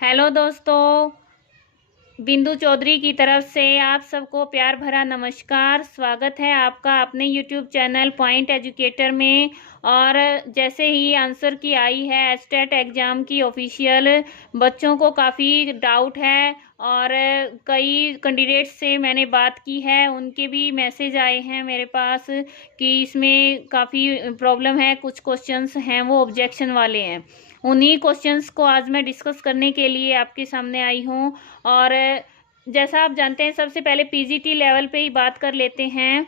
Hello दोस्तों, बिंदु चौधरी की तरफ से आप सबको प्यार भरा नमस्कार। स्वागत है आपका अपने यूट्यूब चैनल पॉइंट एजुकेटर में। और जैसे ही आंसर की आई है एस्टेट एग्ज़ाम की ऑफिशियल, बच्चों को काफ़ी डाउट है और कई कैंडिडेट्स से मैंने बात की है, उनके भी मैसेज आए हैं मेरे पास कि इसमें काफ़ी प्रॉब्लम है। कुछ क्वेश्चंस हैं वो ऑब्जेक्शन वाले हैं। उन्हीं क्वेश्चंस को आज मैं डिस्कस करने के लिए आपके सामने आई हूँ। और जैसा आप जानते हैं, सबसे पहले पीजीटी लेवल पे ही बात कर लेते हैं।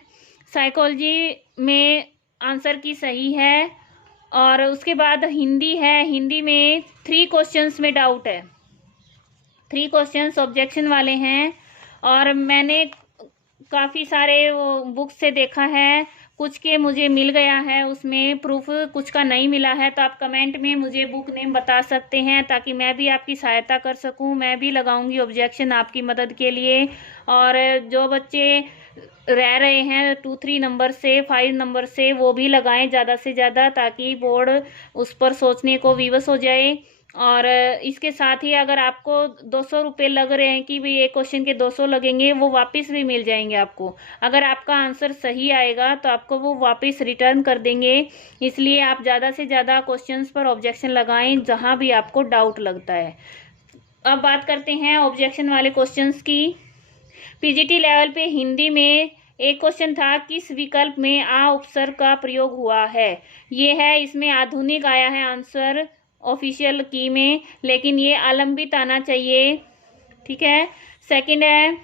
साइकोलॉजी में आंसर की सही है। और उसके बाद हिंदी है, हिंदी में 3 क्वेश्चंस में डाउट है, 3 क्वेश्चंस ऑब्जेक्शन वाले हैं। और मैंने काफ़ी सारे वो बुक से देखा है, कुछ के मुझे मिल गया है उसमें प्रूफ, कुछ का नहीं मिला है। तो आप कमेंट में मुझे बुक नेम बता सकते हैं ताकि मैं भी आपकी सहायता कर सकूं। मैं भी लगाऊंगी ऑब्जेक्शन आपकी मदद के लिए। और जो बच्चे रह रहे हैं 2-3 नंबर से 5 नंबर से, वो भी लगाएं ज़्यादा से ज़्यादा ताकि बोर्ड उस पर सोचने को विवश हो जाए। और इसके साथ ही अगर आपको 200 रुपये लग रहे हैं कि भाई एक क्वेश्चन के 200 लगेंगे, वो वापस भी मिल जाएंगे आपको। अगर आपका आंसर सही आएगा तो आपको वो वापस रिटर्न कर देंगे। इसलिए आप ज़्यादा से ज़्यादा क्वेश्चंस पर ऑब्जेक्शन लगाएं जहां भी आपको डाउट लगता है। अब बात करते हैं ऑब्जेक्शन वाले क्वेश्चंस की। पीजीटी लेवल पे हिंदी में एक क्वेश्चन था, किस विकल्प में आ उपसर्ग का प्रयोग हुआ है। ये है, इसमें आधुनिक आया है आंसर ऑफिशियल की में, लेकिन ये आलंबित आना चाहिए। ठीक है। सेकंड है,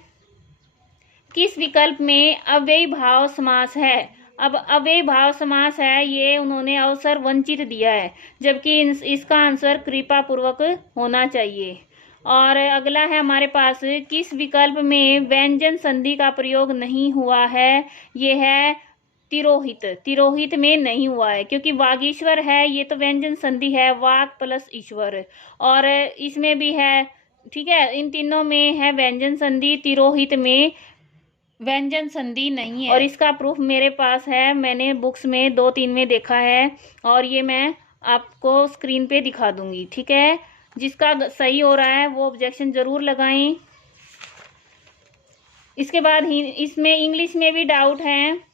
किस विकल्प में अव्ययी भाव समास है। अब अव्ययी भाव समास है, ये उन्होंने अवसर वंचित दिया है, जबकि इसका आंसर कृपापूर्वक होना चाहिए। और अगला है हमारे पास, किस विकल्प में व्यंजन संधि का प्रयोग नहीं हुआ है। ये है तिरोहित, तिरोहित में नहीं हुआ है क्योंकि वागीश्वर है, ये तो व्यंजन संधि है, वाग प्लस ईश्वर। और इसमें भी है, ठीक है, इन तीनों में है व्यंजन संधि, तिरोहित में व्यंजन संधि नहीं है। और इसका प्रूफ मेरे पास है, मैंने बुक्स में 2-3 में देखा है और ये मैं आपको स्क्रीन पे दिखा दूंगी। ठीक है, जिसका सही हो रहा है वो ऑब्जेक्शन जरूर लगाएं। इसके बाद ही इसमें इंग्लिश में भी डाउट है।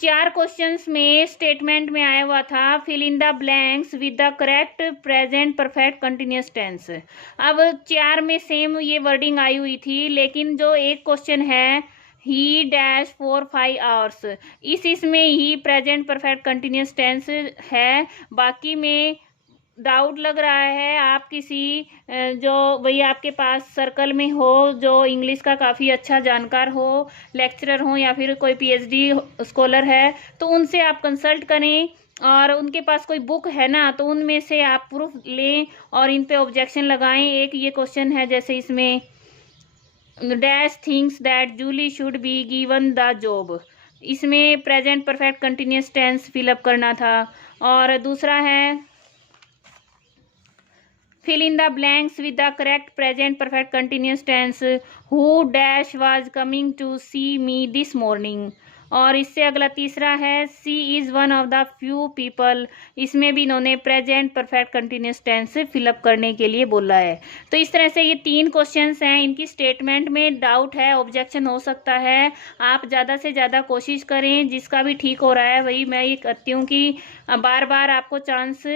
4 क्वेश्चंस में स्टेटमेंट में आया हुआ था, fill in the blanks with the correct present perfect continuous tense. अब 4 में सेम ये वर्डिंग आई हुई थी, लेकिन जो एक क्वेश्चन है ही डैश 4-5 आवर्स, इसमें ही प्रेजेंट परफेक्ट कंटिन्यूअस टेंस है। बाकी में डाउट लग रहा है, आप किसी जो भाई आपके पास सर्कल में हो, जो इंग्लिश का काफ़ी अच्छा जानकार हो, लेक्चरर हो या फिर कोई पीएचडी स्कॉलर है, तो उनसे आप कंसल्ट करें। और उनके पास कोई बुक है ना, तो उनमें से आप प्रूफ लें और इन पे ऑब्जेक्शन लगाएं। एक ये क्वेश्चन है, जैसे इसमें dash things that Julie should be given the job, इसमें present perfect continuous tense fill up करना था। और दूसरा है, fill in the blanks with the correct present perfect continuous tense, who dash was coming to see me this morning। और इससे अगला तीसरा है, she is one of the few people, इसमें भी इन्होंने present perfect continuous tense fill up करने के लिए बोला है। तो इस तरह से ये 3 क्वेश्चंस हैं, इनकी स्टेटमेंट में डाउट है, ऑब्जेक्शन हो सकता है। आप ज़्यादा से ज़्यादा कोशिश करें, जिसका भी ठीक हो रहा है वही मैं ये कहती हूँ कि बार बार आपको चांस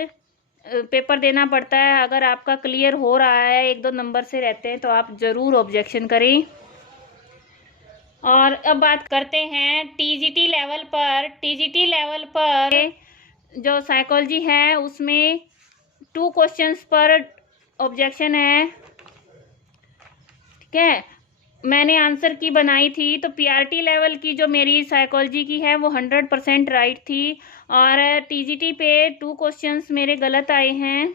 पेपर देना पड़ता है। अगर आपका क्लियर हो रहा है, 1-2 नंबर से रहते हैं, तो आप ज़रूर ऑब्जेक्शन करें। और अब बात करते हैं टीजीटी लेवल पर। टीजीटी लेवल पर जो साइकोलॉजी है उसमें 2 क्वेश्चंस पर ऑब्जेक्शन है। ठीक है, मैंने आंसर की बनाई थी, तो पीआरटी लेवल की जो मेरी साइकोलॉजी की है वो 100% राइट थी। और टीजीटी पे 2 क्वेश्चंस मेरे गलत आए हैं।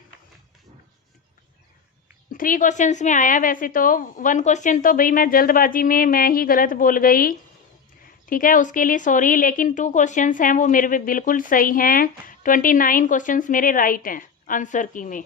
3 क्वेश्चंस में आया वैसे तो, 1 क्वेश्चन तो भाई मैं जल्दबाजी में मैं ही गलत बोल गई। ठीक है, उसके लिए सॉरी। लेकिन 2 क्वेश्चंस हैं वो मेरे बिल्कुल सही हैं। 29 क्वेश्चंस मेरे राइट हैं आंसर की में।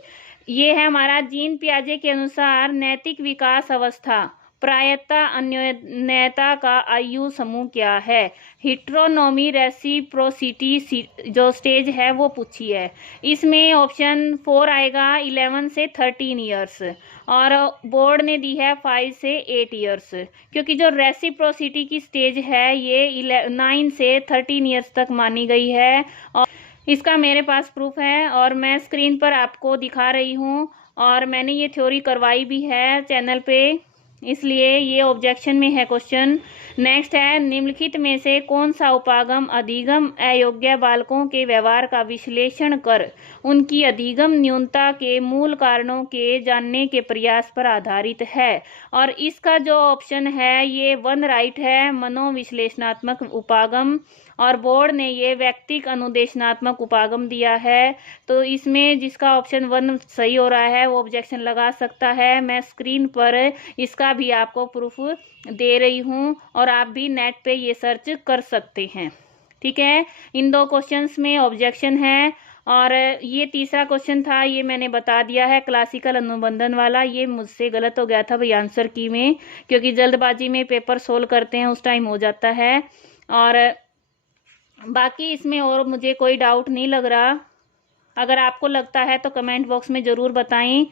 ये है हमारा जीन पियाजे के अनुसार नैतिक विकास अवस्था प्रायता अन्योन्यता का आयु समूह क्या है? हिट्रोनोमी रेसिप्रोसिटी जो स्टेज है वो पूछी है। इसमें ऑप्शन 4 आएगा 11 से 13 ईयर्स, और बोर्ड ने दी है 5 से 8 ईयर्स, क्योंकि जो रेसिप्रोसिटी की स्टेज है ये 9 से 13 ईयर्स तक मानी गई है। और इसका मेरे पास प्रूफ है और मैं स्क्रीन पर आपको दिखा रही हूँ, और मैंने ये थ्योरी करवाई भी है चैनल पे, इसलिए ये ऑब्जेक्शन में है क्वेश्चन। नेक्स्ट है, निम्नलिखित में से कौन सा उपागम अधिगम अयोग्य बालकों के व्यवहार का विश्लेषण कर उनकी अधिगम न्यूनता के मूल कारणों के जानने के प्रयास पर आधारित है? और इसका जो ऑप्शन है ये 1 राइट है, मनोविश्लेषणात्मक उपागम, और बोर्ड ने ये व्यक्तिक अनुदेशनात्मक उपागम दिया है। तो इसमें जिसका ऑप्शन 1 सही हो रहा है वो ऑब्जेक्शन लगा सकता है। मैं स्क्रीन पर इसका भी आपको प्रूफ दे रही हूँ, और आप भी नेट पे ये सर्च कर सकते हैं। ठीक है, इन 2 क्वेश्चंस में ऑब्जेक्शन है। और ये तीसरा क्वेश्चन था, ये मैंने बता दिया है, क्लासिकल अनुबंधन वाला। ये मुझसे गलत हो गया था भाई आंसर की में, क्योंकि जल्दबाजी में पेपर सोल्व करते हैं उस टाइम हो जाता है। और बाकी इसमें और मुझे कोई डाउट नहीं लग रहा। अगर आपको लगता है तो कमेंट बॉक्स में ज़रूर बताएं।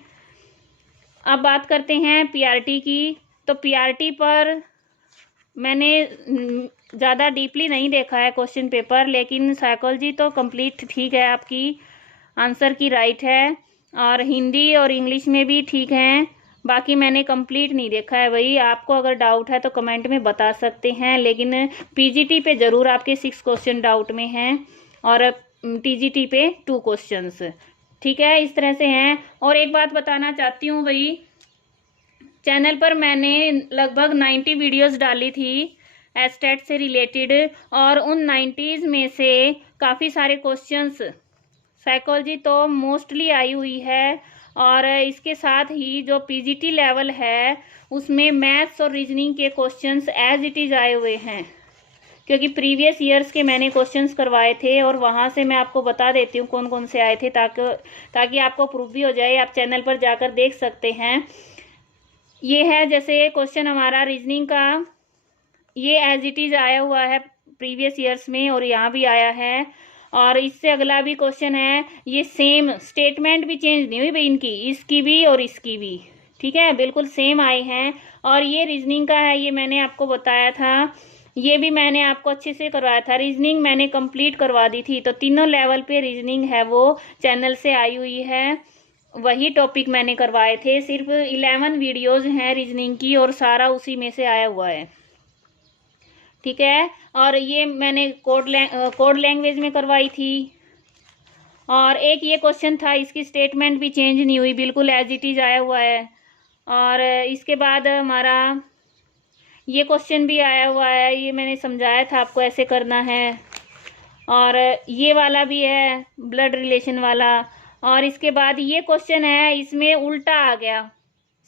अब बात करते हैं पीआरटी की। तो पीआरटी पर मैंने ज़्यादा डीपली नहीं देखा है क्वेश्चन पेपर, लेकिन साइकोलॉजी तो कंप्लीट ठीक है, आपकी आंसर की राइट है, और हिंदी और इंग्लिश में भी ठीक हैं। बाकी मैंने कंप्लीट नहीं देखा है भाई। आपको अगर डाउट है तो कमेंट में बता सकते हैं, लेकिन पीजीटी पे ज़रूर आपके 6 क्वेश्चन डाउट में हैं, और टीजीटी पे 2 क्वेश्चंस। ठीक है, इस तरह से हैं। और एक बात बताना चाहती हूँ भाई, चैनल पर मैंने लगभग 90 वीडियोस डाली थी एस्टेट से रिलेटेड, और उन 90s में से काफ़ी सारे क्वेश्चंस साइकोलॉजी तो मोस्टली आई हुई है, और इसके साथ ही जो पीजीटी लेवल है उसमें मैथ्स और रीजनिंग के क्वेश्चंस एज इट इज़ आए हुए हैं, क्योंकि प्रीवियस ईयर्स के मैंने क्वेश्चंस करवाए थे, और वहाँ से मैं आपको बता देती हूँ कौन कौन से आए थे, ताकि आपको प्रूफ भी हो जाए। आप चैनल पर जाकर देख सकते हैं। ये है जैसे क्वेश्चन हमारा रीजनिंग का, ये एज इट इज़ आया हुआ है प्रीवियस ईयर्स में, और यहाँ भी आया है। और इससे अगला भी क्वेश्चन है, ये सेम स्टेटमेंट भी चेंज नहीं हुई भाई इनकी, इसकी भी और इसकी भी, ठीक है, बिल्कुल सेम आए हैं। और ये रीजनिंग का है, ये मैंने आपको बताया था, ये भी मैंने आपको अच्छे से करवाया था। रीजनिंग मैंने कंप्लीट करवा दी थी, तो तीनों लेवल पे रीजनिंग है वो चैनल से आई हुई है, वही टॉपिक मैंने करवाए थे। सिर्फ 11 वीडियोज हैं रीजनिंग की, और सारा उसी में से आया हुआ है। ठीक है, और ये मैंने कोड लैंग्वेज में करवाई थी। और एक ये क्वेश्चन था, इसकी स्टेटमेंट भी चेंज नहीं हुई, बिल्कुल एज इट इज़ आया हुआ है। और इसके बाद हमारा ये क्वेश्चन भी आया हुआ है, ये मैंने समझाया था आपको ऐसे करना है। और ये वाला भी है ब्लड रिलेशन वाला। और इसके बाद ये क्वेश्चन है, इसमें उल्टा आ गया,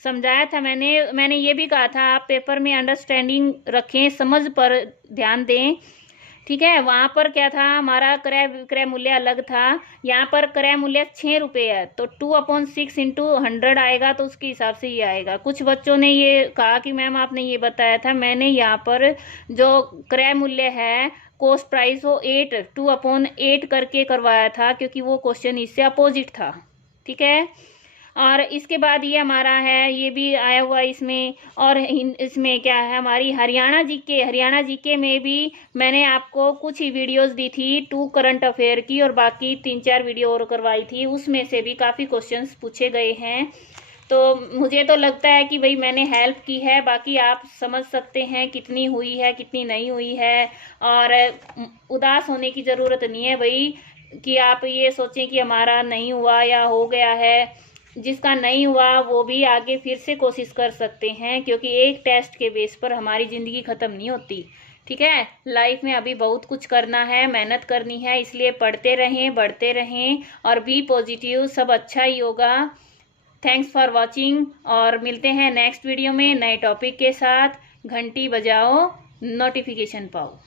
समझाया था मैंने ये भी कहा था आप पेपर में अंडरस्टैंडिंग रखें, समझ पर ध्यान दें। ठीक है, वहाँ पर क्या था, हमारा क्रय मूल्य अलग था, यहाँ पर क्रय मूल्य 6 रुपये है, तो 2/6 × 100 आएगा, तो उसके हिसाब से ये आएगा। कुछ बच्चों ने ये कहा कि मैम आपने ये बताया था, मैंने यहाँ पर जो क्रय मूल्य है कॉस्ट प्राइस वो 2/8 करके करवाया था, क्योंकि वो क्वेश्चन इससे अपोजिट था। ठीक है, और इसके बाद ये हमारा है, ये भी आया हुआ इसमें। और इसमें क्या है, हमारी हरियाणा जीके में भी मैंने आपको कुछ ही वीडियोस दी थी 2 करंट अफेयर की, और बाकी 3-4 वीडियो और करवाई थी, उसमें से भी काफ़ी क्वेश्चंस पूछे गए हैं। तो मुझे तो लगता है कि भाई मैंने हेल्प की है, बाकी आप समझ सकते हैं कितनी हुई है कितनी नहीं हुई है। और उदास होने की ज़रूरत नहीं है भाई, कि आप ये सोचें कि हमारा नहीं हुआ या हो गया है। जिसका नहीं हुआ वो भी आगे फिर से कोशिश कर सकते हैं, क्योंकि एक टेस्ट के बेस पर हमारी ज़िंदगी ख़त्म नहीं होती। ठीक है, लाइफ में अभी बहुत कुछ करना है, मेहनत करनी है, इसलिए पढ़ते रहें, बढ़ते रहें, और बी पॉजिटिव, सब अच्छा ही होगा। थैंक्स फॉर वॉचिंग, और मिलते हैं नेक्स्ट वीडियो में नए टॉपिक के साथ। घंटी बजाओ, नोटिफिकेशन पाओ।